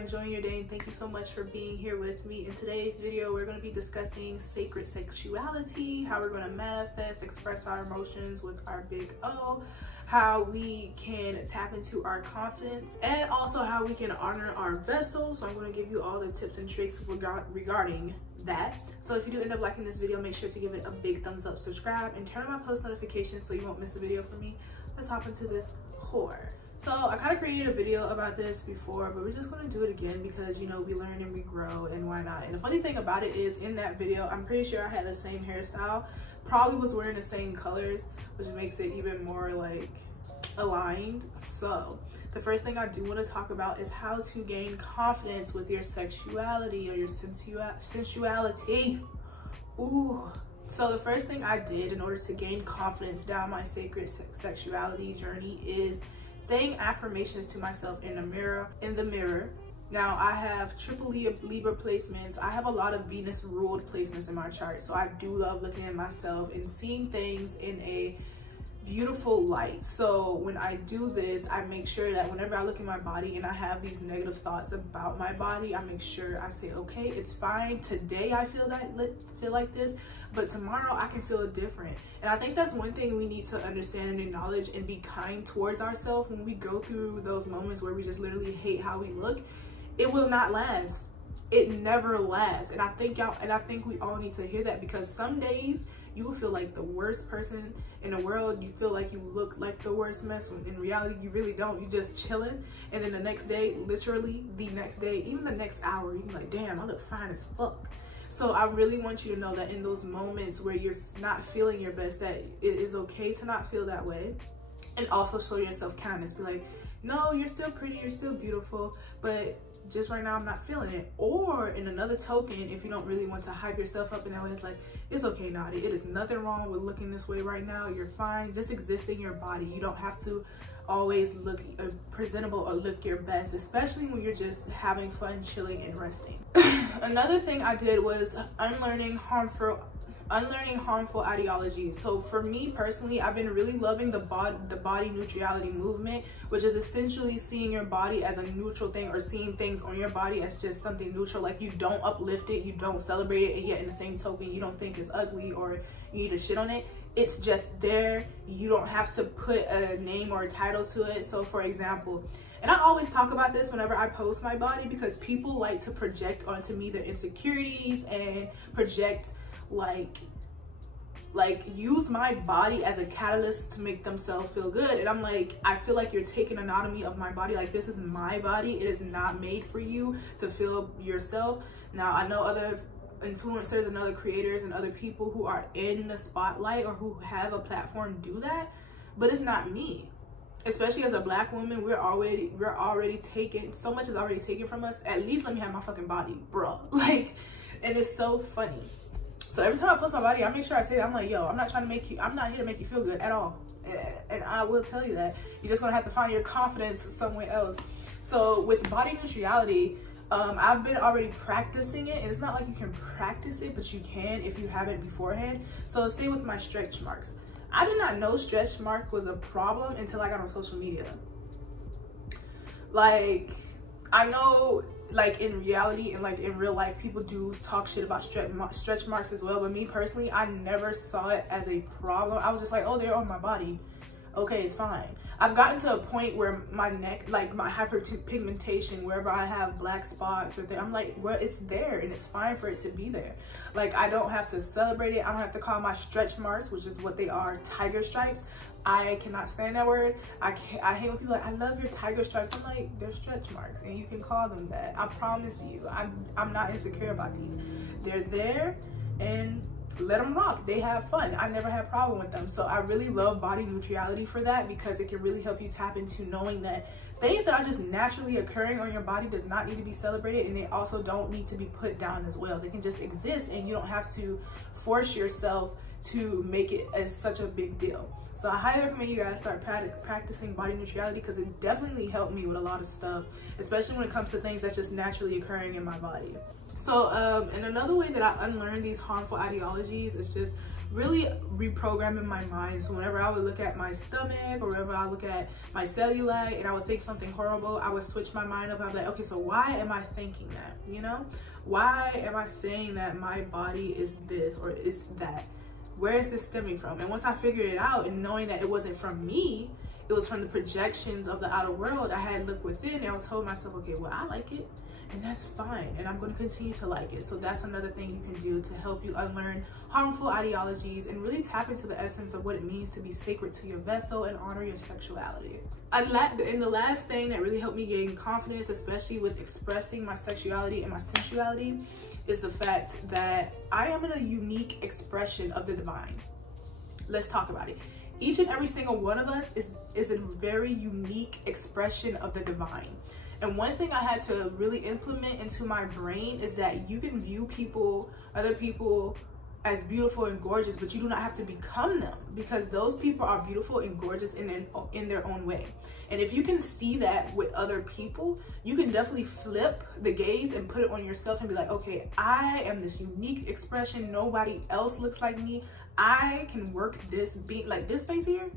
Enjoying your day, and thank you so much for being here with me. In today's video, we're going to be discussing sacred sexuality, how we're going to manifest, express our emotions with our big O, how we can tap into our confidence, and also how we can honor our vessel. So I'm going to give you all the tips and tricks regarding that. So if you do end up liking this video, make sure to give it a big thumbs up, subscribe, and turn on my post notifications so you won't miss a video from me. Let's hop into this whore. So I kind of created a video about this before, but we're just going to do it again because, you know, we learn and we grow, and why not? And the funny thing about it is, in that video, I'm pretty sure I had the same hairstyle, probably was wearing the same colors, which makes it even more like aligned. So the first thing I do want to talk about is how to gain confidence with your sexuality or your sensuality. Ooh. So the first thing I did in order to gain confidence down my sacred sexuality journey is saying affirmations to myself in the mirror. Now I have triple Libra placements. I have a lot of Venus ruled placements in my chart. So I do love looking at myself and seeing things in a beautiful light. So when I do this, I make sure that whenever I look at my body and I have these negative thoughts about my body, I make sure I say, okay, it's fine. Today I feel like this, but tomorrow I can feel different. And I think that's one thing we need to understand and acknowledge, and be kind towards ourselves when we go through those moments where we just literally hate how we look. It will not last. It never lasts. And I think we all need to hear that, because some days you will feel like the worst person in the world. You feel like you look like the worst mess, when in reality you really don't. You just chilling, and then the next day, literally the next day, even the next hour, you can be like, damn, I look fine as fuck. So I really want you to know that in those moments where you're not feeling your best, that it is okay to not feel that way. And also show yourself kindness. Be like, no, you're still pretty, you're still beautiful, but just right now I'm not feeling it. Or in another token, if you don't really want to hype yourself up in that way, it's like, it's okay, Naughty. It is nothing wrong with looking this way right now. You're fine. Just exist in your body. You don't have to always look presentable or look your best, especially when you're just having fun, chilling, and resting. Another thing I did was unlearning harmful ideologies. So for me personally, I've been really loving the body neutrality movement, which is essentially seeing your body as a neutral thing, or seeing things on your body as just something neutral. Like, you don't uplift it, you don't celebrate it, and yet in the same token, you don't think it's ugly or you need to shit on it. It's just there. You don't have to put a name or a title to it. So for example, and I always talk about this whenever I post my body, because people like to project onto me their insecurities and project like use my body as a catalyst to make themselves feel good. And I'm like, I feel like you're taking anatomy of my body. Like, this is my body. It is not made for you to feel yourself. Now I know other influencers and other creators and other people who are in the spotlight or who have a platform do that, but it's not me. Especially as a Black woman, we're already taken, so much is already taken from us. At least let me have my fucking body, bro. Like, and it's so funny. So every time I post my body, I make sure I say that. I'm like, yo, I'm not here to make you feel good at all. And I will tell you that. You're just gonna have to find your confidence somewhere else. So with body neutrality, I've been already practicing it. And it's not like you can practice it, but you can if you haven't beforehand. So say with my stretch marks. I did not know stretch mark was a problem until I got on social media. Like, I know, like, in reality and like in real life, people do talk shit about stretch marks as well, but me personally, I never saw it as a problem. I was just like, oh, they're on my body, okay, it's fine. I've gotten to a point where my neck, like my hyperpigmentation, wherever I have black spots or I'm like, well, it's there and it's fine for it to be there. Like, I don't have to celebrate it. I don't have to call my stretch marks, which is what they are, tiger stripes. I cannot stand that word. I hate when people are like, I love your tiger stripes. I'm like, they're stretch marks and you can call them that. I promise you, I'm not insecure about these. They're there, and let them rock. They have fun. I never had a problem with them. So I really love body neutrality for that, because it can really help you tap into knowing that things that are just naturally occurring on your body does not need to be celebrated, and they also don't need to be put down as well. They can just exist, and you don't have to force yourself to make it as such a big deal. So I highly recommend you guys start practicing body neutrality, because it definitely helped me with a lot of stuff, especially when it comes to things that's just naturally occurring in my body. So and another way that I unlearned these harmful ideologies is just really reprogramming my mind. So whenever I would look at my stomach, or whenever I look at my cellulite and I would think something horrible, I would switch my mind up. I'd be like, okay, so why am I thinking that? You know, why am I saying that my body is this or is that? Where is this stemming from? And once I figured it out, and knowing that it wasn't from me, it was from the projections of the outer world, I had looked within, and I was telling myself, okay, well, I like it, and that's fine, and I'm going to continue to like it. So that's another thing you can do to help you unlearn harmful ideologies and really tap into the essence of what it means to be sacred to your vessel and honor your sexuality. And the last thing that really helped me gain confidence, especially with expressing my sexuality and my sensuality, is the fact that I am in a unique expression of the divine. Let's talk about it. Each and every single one of us is a very unique expression of the divine. And one thing I had to really implement into my brain is that you can view people, other people, as beautiful and gorgeous, but you do not have to become them, because those people are beautiful and gorgeous in their own way. And if you can see that with other people, you can definitely flip the gaze and put it on yourself and be like, okay, I am this unique expression. Nobody else looks like me. I can work this being like this face here.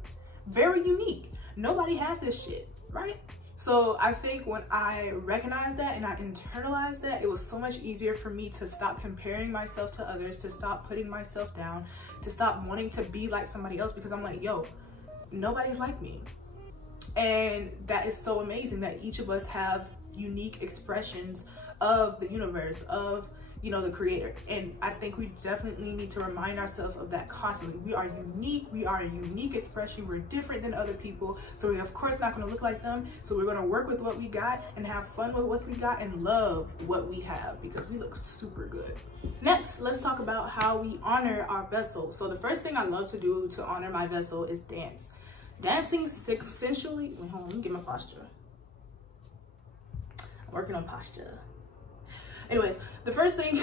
Very unique. Nobody has this shit, right? So I think when I recognized that and I internalized that, it was so much easier for me to stop comparing myself to others, to stop putting myself down, to stop wanting to be like somebody else, because I'm like, yo, nobody's like me. And that is so amazing that each of us have unique expressions of the universe, of, you know, the creator. And I think we definitely need to remind ourselves of that constantly. We are unique. We are a unique expression. We're different than other people. So we're of course not going to look like them. So we're going to work with what we got and have fun with what we got and love what we have, because we look super good. Next, let's talk about how we honor our vessel. So the first thing I love to do to honor my vessel is dance. Dancing sensually. Wait, hold on, let me get my posture. I'm working on posture. Anyways, the first thing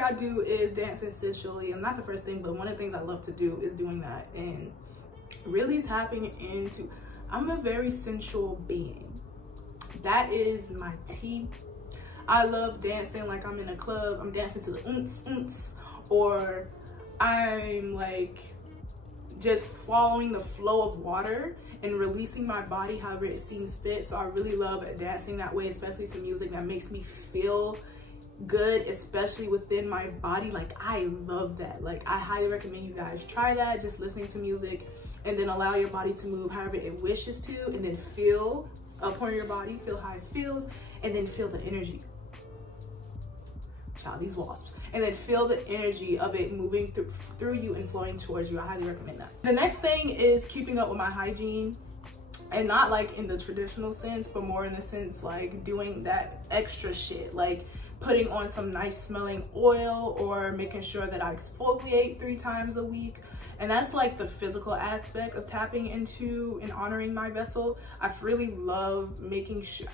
I do is dancing sensually. And not the first thing, but one of the things I love to do is doing that and really tapping into, I'm a very sensual being. That is my tea. I love dancing like I'm in a club. I'm dancing to the oomps oomps, or I'm like just following the flow of water and releasing my body however it seems fit. So I really love dancing that way, especially to music that makes me feel good, especially within my body. Like, I love that. Like, I highly recommend you guys try that, just listening to music, and then allow your body to move however it wishes to, and then feel up on your body, feel how it feels, and then feel the energy. Child, these wasps. And then feel the energy of it moving through you and flowing towards you. I highly recommend that. The next thing is keeping up with my hygiene, and not like in the traditional sense, but more in the sense like doing that extra shit, like putting on some nice smelling oil, or making sure that I exfoliate 3 times a week. And that's like the physical aspect of tapping into and honoring my vessel. I really love making sure,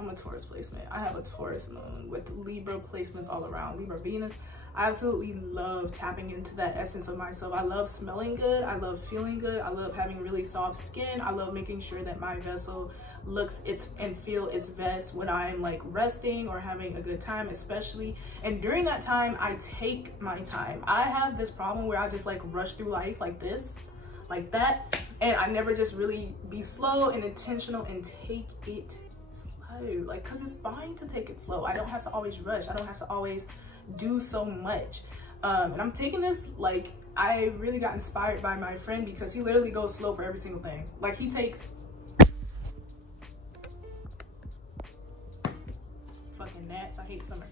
I'm a Taurus placement. I have a Taurus moon with Libra placements all around, Libra Venus. I absolutely love tapping into that essence of myself. I love smelling good. I love feeling good. I love having really soft skin. I love making sure that my vessel looks and feel its best when I'm like resting or having a good time, especially. And during that time, I take my time. I have this problem where I just like rush through life like this, like that. And I never just really be slow and intentional and take it slow. Like, cause it's fine to take it slow. I don't have to always rush. I don't have to always do so much. And I'm taking this, like, I really got inspired by my friend, because he literally goes slow for every single thing. Like, he takes fucking gnats, I hate summer.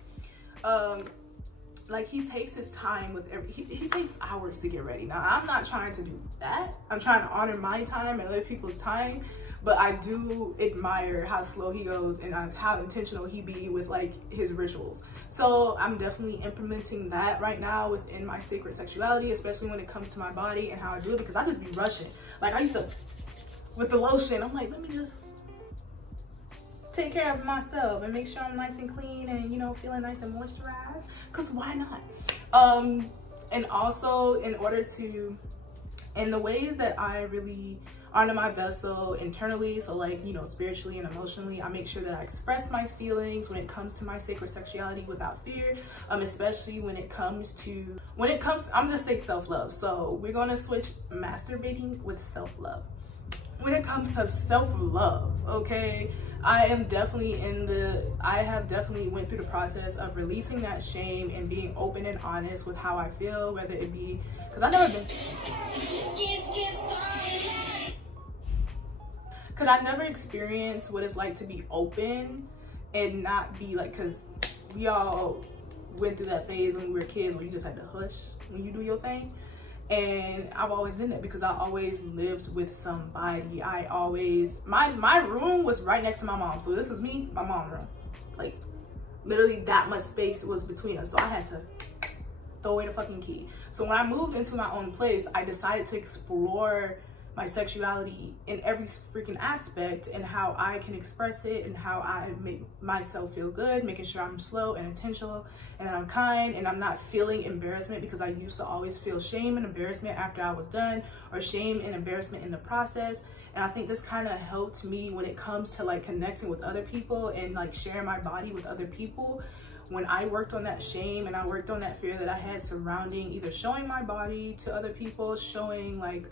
Like, he takes his time with he takes hours to get ready. Now, I'm not trying to do that. I'm trying to honor my time and other people's time, but I do admire how slow he goes and how intentional he be with like his rituals. So I'm definitely implementing that right now within my sacred sexuality, especially when it comes to my body and how I do it, because I just be rushing. Like I used to, with the lotion, I'm like, let me just take care of myself and make sure I'm nice and clean and, you know, feeling nice and moisturized, because why not? And also in the ways that I really honor my vessel internally, so like, you know, spiritually and emotionally, I make sure that I express my feelings when it comes to my sacred sexuality without fear, especially when it comes, I'm just say self-love. So we're gonna switch masturbating with self-love. When it comes to self-love, okay, I have definitely went through the process of releasing that shame and being open and honest with how I feel, whether it be, because I never experienced what it's like to be open and not be like, because we all went through that phase when we were kids where you just had to hush when you do your thing. And I've always done that because I always lived with somebody. My room was right next to my mom. So this was me, my mom's room. Like literally that much space was between us. So I had to throw away the fucking key. So when I moved into my own place, I decided to explore my sexuality in every freaking aspect and how I can express it and how I make myself feel good, making sure I'm slow and intentional and I'm kind and I'm not feeling embarrassment, because I used to always feel shame and embarrassment after I was done, or shame and embarrassment in the process. And I think this kind of helped me when it comes to like connecting with other people and like sharing my body with other people. When I worked on that shame and I worked on that fear that I had surrounding either showing my body to other people, showing like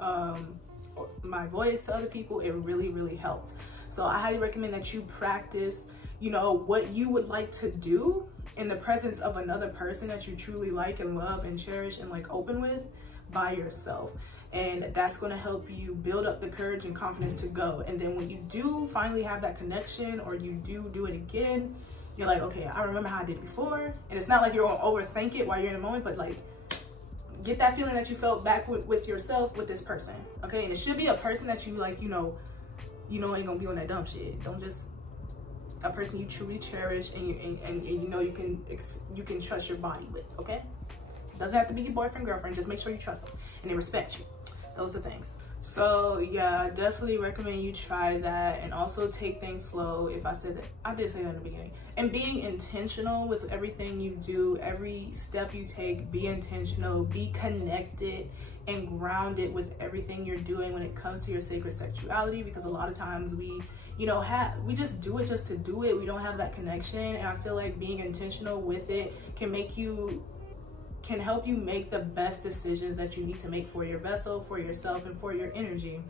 my voice to other people, it really helped. So I highly recommend that you practice, you know, what you would like to do in the presence of another person that you truly like and love and cherish and like open with by yourself. And that's going to help you build up the courage and confidence to go. And then when you do finally have that connection, or you do it again, you're like, okay, I remember how I did it before. And it's not like you're going to overthink it while you're in the moment, but like get that feeling that you felt back with yourself with this person, okay? And it should be a person that you like, you know ain't gonna be on that dumb shit. Don't just, a person you truly cherish and you know you can trust your body with, okay? Doesn't have to be your boyfriend, girlfriend. Just make sure you trust them and they respect you. Those are the things. So yeah, I definitely recommend you try that, and also take things slow. If I said that, I did say that in the beginning. And being intentional with everything you do, every step you take, be intentional, be connected and grounded with everything you're doing when it comes to your sacred sexuality, because a lot of times we just do it just to do it. We don't have that connection, and I feel like being intentional with it can help you make the best decisions that you need to make for your vessel, for yourself, and for your energy.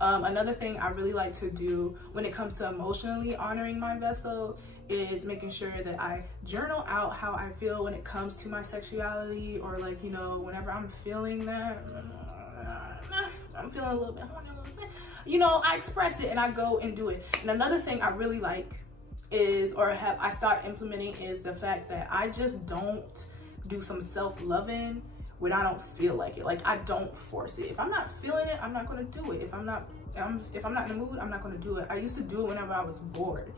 Another thing I really like to do when it comes to emotionally honoring my vessel is making sure that I journal out how I feel when it comes to my sexuality, or like, you know, whenever I'm feeling that, I'm feeling a little bit horny, you know, I express it and I go and do it. And another thing I really like is, or I start implementing, is the fact that I just don't do some self-loving when I don't feel like it. Like I don't force it. If I'm not feeling it, I'm not gonna do it. If I'm not in the mood, I'm not gonna do it. I used to do it whenever I was bored,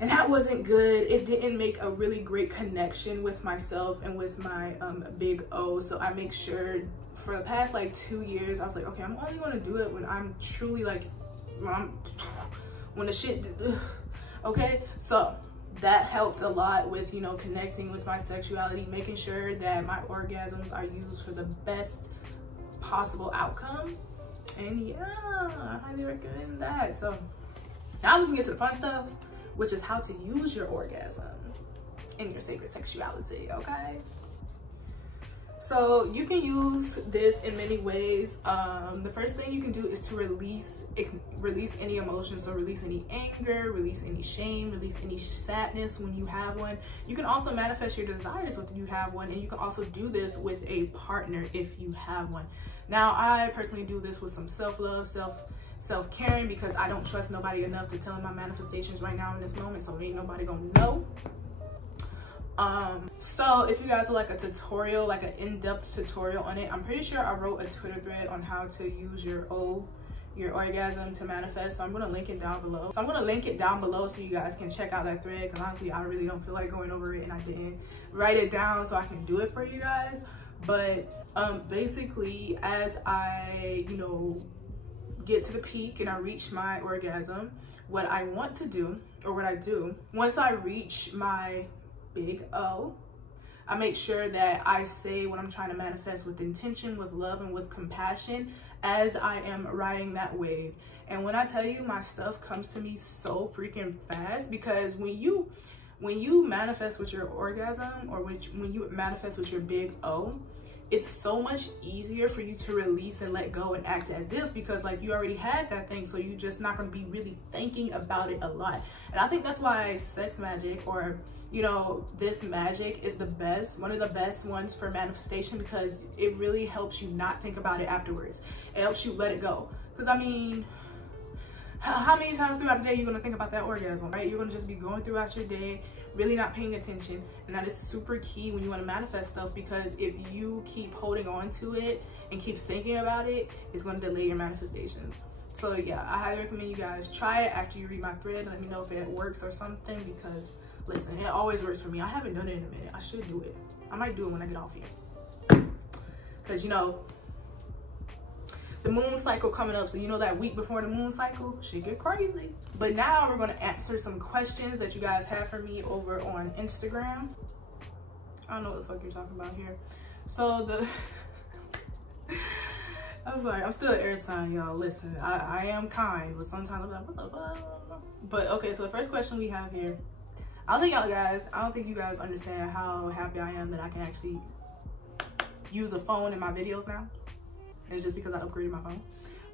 and that wasn't good. It didn't make a really great connection with myself and with my big O. So I make sure for the past like 2 years, I was like, okay, I'm only gonna do it when I'm truly like, when the shit, okay? So that helped a lot with, you know, connecting with my sexuality, making sure that my orgasms are used for the best possible outcome. And yeah, I highly recommend that. So now we can get to the fun stuff, which is how to use your orgasm in your sacred sexuality, okay? So you can use this in many ways. The first thing you can do is to release any emotions. So release any anger, release any shame, release any sadness when you have one. You can also manifest your desires when you have one, and you can also do this with a partner if you have one. Now, I personally do this with some self-love, self-caring, because I don't trust nobody enough to tell them my manifestations right now in this moment, so ain't nobody gonna know. So if you guys would like a tutorial, like an in-depth tutorial on it, I'm pretty sure I wrote a Twitter thread on how to use your O your orgasm to manifest. So I'm going to link it down below. So you guys can check out that thread, because honestly I really don't feel like going over it and I didn't write it down so I can do it for you guys. But basically, as I, you know, get to the peak and I reach my orgasm, what I want to do, or what I do, once I reach my big O, I make sure that I say what I'm trying to manifest with intention, with love, and with compassion as I am riding that wave. And when I tell you, my stuff comes to me so freaking fast, because when you manifest with your orgasm, or when you manifest with your big O, it's so much easier for you to release and let go and act as if, because like you already had that thing, so you're just not going to be really thinking about it a lot. And I think that's why sex magic, or you know, this magic is one of the best ones for manifestation, because it really helps you not think about it afterwards. It helps you let it go. Because I mean, how many times throughout the day you're going to think about that orgasm, right? You're going to just be going throughout your day, really not paying attention. And that is super key when you want to manifest stuff, because if you keep holding on to it and keep thinking about it, it's going to delay your manifestations. So yeah, I highly recommend you guys try it after you read my thread. Let me know if it works or something, because listen, it always works for me. I haven't done it in a minute. I should do it. I might do it when I get off here, because you know, the moon cycle coming up, so you know that week before the moon cycle, shit get crazy. But now we're gonna answer some questions that you guys have for me over on Instagram. I don't know what the fuck you're talking about here. So I'm sorry, I'm still an air sign, y'all. Listen, I am kind, but sometimes I'm like, what the fuck? But okay, so the first question we have here, I don't think you guys understand how happy I am that I can actually use a phone in my videos now. It's just because I upgraded my phone.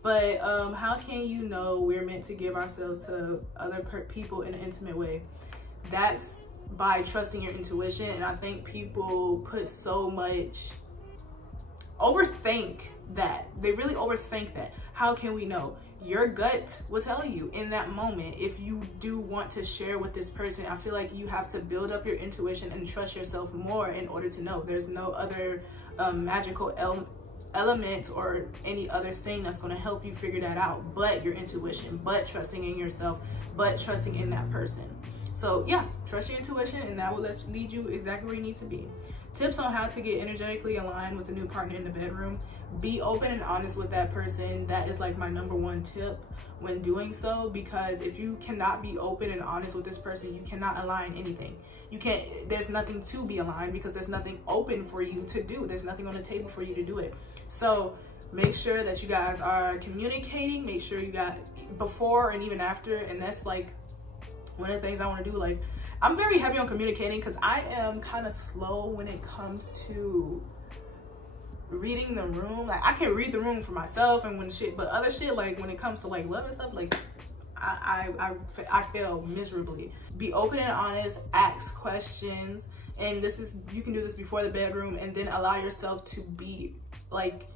But how can you know we're meant to give ourselves to other people in an intimate way? That's by trusting your intuition. And I think people put so much, overthink that. They really overthink that. How can we know? Your gut will tell you in that moment if you do want to share with this person. I feel like you have to build up your intuition and trust yourself more in order to know. There's no other magical element or any other thing that's going to help you figure that out but your intuition, but trusting in yourself, but trusting in that person. So yeah, trust your intuition, and that will lead you exactly where you need to be. Tips on how to get energetically aligned with a new partner in the bedroom. Be open and honest with that person. That is like my #1 tip when doing so, because if you cannot be open and honest with this person, you cannot align anything. You can't, there's nothing to be aligned, because there's nothing open for you to do. There's nothing on the table for you to do it. So make sure that you guys are communicating. Make sure you got before and even after. And that's like one of the things I want to do. Like, I'm very heavy on communicating, because I am kind of slow when it comes to reading the room. Like, I can read the room for myself and when shit, but other shit, like when it comes to like love and stuff, like I fail miserably. Be open and honest, ask questions, and this is, you can do this before the bedroom, and then allow yourself to be like,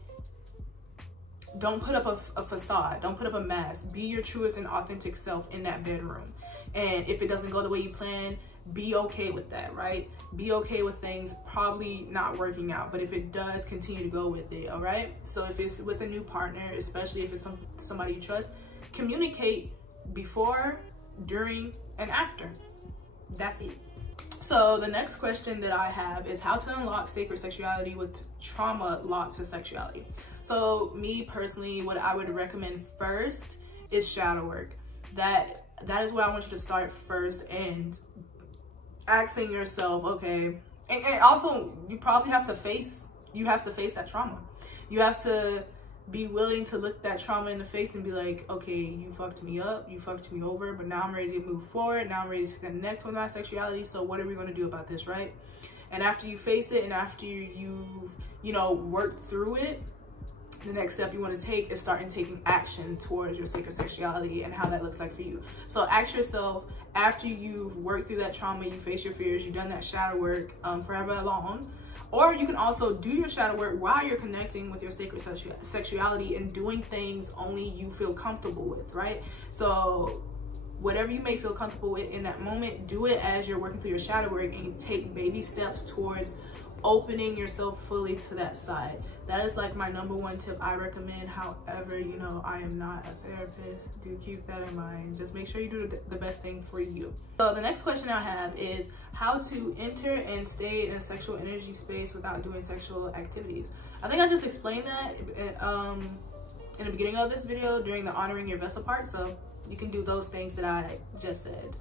don't put up a facade, don't put up a mask. Be your truest and authentic self in that bedroom. And if it doesn't go the way you plan, be okay with that, right? Be okay with things probably not working out, but if it does, continue to go with it, all right? So if it's with a new partner, especially if it's somebody you trust, communicate before, during, and after. That's it. So the next question that I have is how to unlock sacred sexuality with trauma locked to sexuality. So me personally, what I would recommend first is shadow work. That is where I want you to start first, and asking yourself, okay, and also you probably have to face that trauma. You have to be willing to look that trauma in the face and be like, okay, you fucked me up, you fucked me over, but now I'm ready to move forward. Now I'm ready to connect with my sexuality. So what are we going to do about this, right? And after you face it, and after you've, you know, worked through it, the next step you want to take is starting taking action towards your sacred sexuality and how that looks like for you. So ask yourself, after you've worked through that trauma, you face your fears, you've done that shadow work forever long, or you can also do your shadow work while you're connecting with your sacred sexuality and doing things only you feel comfortable with, right? So whatever you may feel comfortable with in that moment, do it as you're working through your shadow work, and you take baby steps towards opening yourself fully to that side. That is like my #1 tip I recommend. However, you know, I am not a therapist. Do keep that in mind. Just make sure you do the best thing for you. So the next question I have is how to enter and stay in a sexual energy space without doing sexual activities. I think I just explained that in the beginning of this video during the honoring your vessel part, so you can do those things that I just said.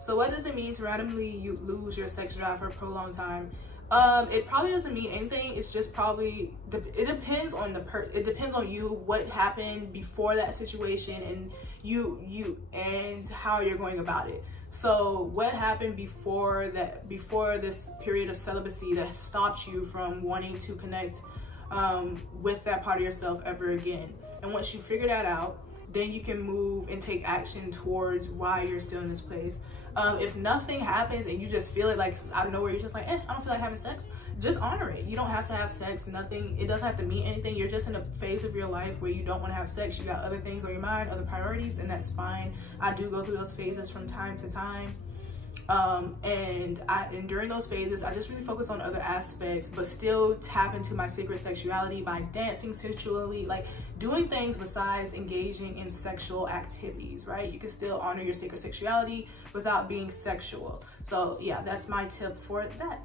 So what does it mean to randomly you lose your sex drive for a prolonged time? It probably doesn't mean anything. It's just probably, it depends on it depends on you, what happened before that situation, and you and how you're going about it. So what happened before this period of celibacy that stopped you from wanting to connect with that part of yourself ever again? And once you figure that out, then you can move and take action towards why you're still in this place. If nothing happens and you just feel it like out of nowhere, you're just like, I don't feel like having sex, just honor it. You don't have to have sex, nothing, it doesn't have to mean anything. You're just in a phase of your life where you don't want to have sex. You got other things on your mind, other priorities, and that's fine. I do go through those phases from time to time. And during those phases, I just really focus on other aspects, but still tap into my sacred sexuality by dancing sensually, like doing things besides engaging in sexual activities, right? You can still honor your sacred sexuality without being sexual. So yeah, that's my tip for that.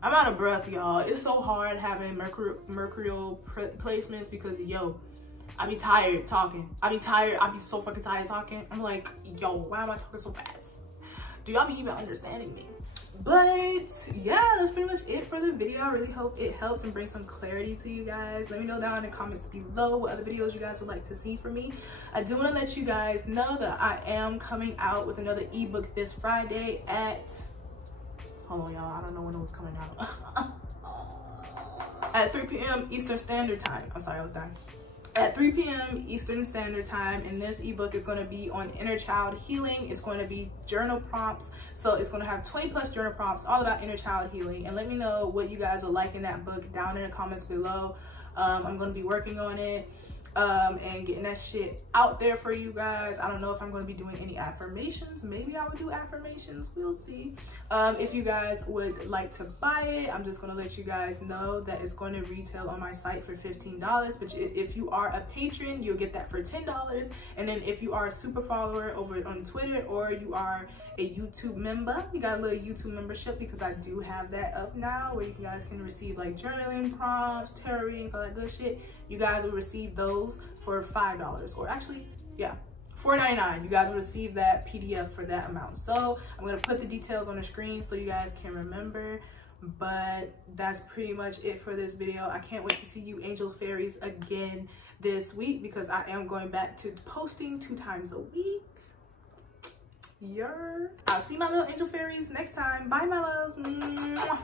I'm out of breath, y'all. It's so hard having mercurial placements because, yo, I be tired talking. I be so fucking tired talking. I'm like, yo, why am I talking so fast? Do y'all be even understanding me? But yeah, that's pretty much it for the video. I really hope it helps and brings some clarity to you guys. Let me know down in the comments below what other videos you guys would like to see from me. I do want to let you guys know that I am coming out with another ebook this Friday at, hold on y'all, I don't know when it was coming out. At 3 p.m. Eastern Standard Time. I'm sorry, I was done. At 3 p.m. Eastern Standard Time, and this ebook is going to be on inner child healing. It's going to be journal prompts, so it's going to have 20+ journal prompts all about inner child healing. And let me know what you guys would like in that book down in the comments below. I'm going to be working on it and getting that shit out there for you guys. I don't know if I'm going to be doing any affirmations. Maybe I would do affirmations, we'll see. If you guys would like to buy it, I'm just going to let you guys know that it's going to retail on my site for $15, but if you are a patron, you'll get that for $10. And then if you are a super follower over on Twitter, or you are a YouTube member, you got a little YouTube membership, because I do have that up now where you guys can receive like journaling prompts, tarot readings, all that good shit. You guys will receive those for $5, or actually, yeah, $4.99. You guys will receive that PDF for that amount. So I'm going to put the details on the screen so you guys can remember. But that's pretty much it for this video. I can't wait to see you angel fairies again this week, because I am going back to posting 2 times a week. I'll see my little angel fairies next time. Bye, my loves. Mwah.